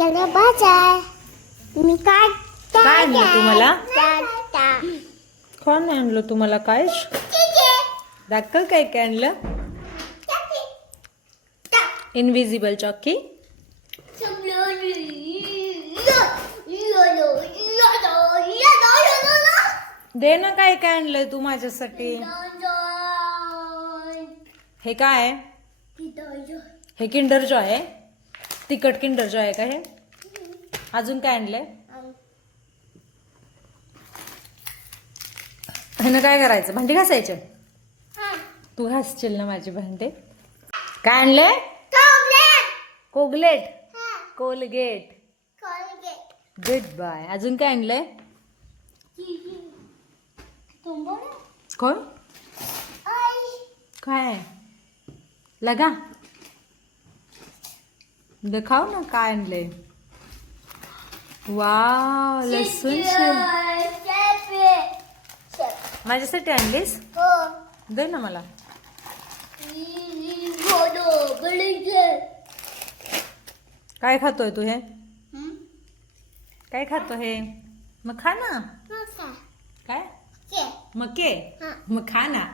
चला बाजार मी काय काय आणलं तुम्हाला? कोण आणलं तुम्हाला? काय दाखल काय काय आणलं? इनविजिबल चॉकी. दे ना, काय काय आणलंय तू माझ्यासाठी? हे काय आहे? हे किंडर जॉय आहे. तिखट किंडर जॉय आहे का हे? अजून काय आणलंय? ह्यानं काय करायचं? भांडी घासायचे? तू घासशील ना माझी भांडे. काय आणलंय? कोगलेट. कोलगेट. Good bye. अजून काय आणलंय? कोण? काय लगा दिखाव ना काय आणलंय. वाव, लसूण माझ्यासाठी आणलीस? दे ना मला. काय खातोय तू हे? काय खातो हे? मग खा ना. काय मग के? मग खा ना.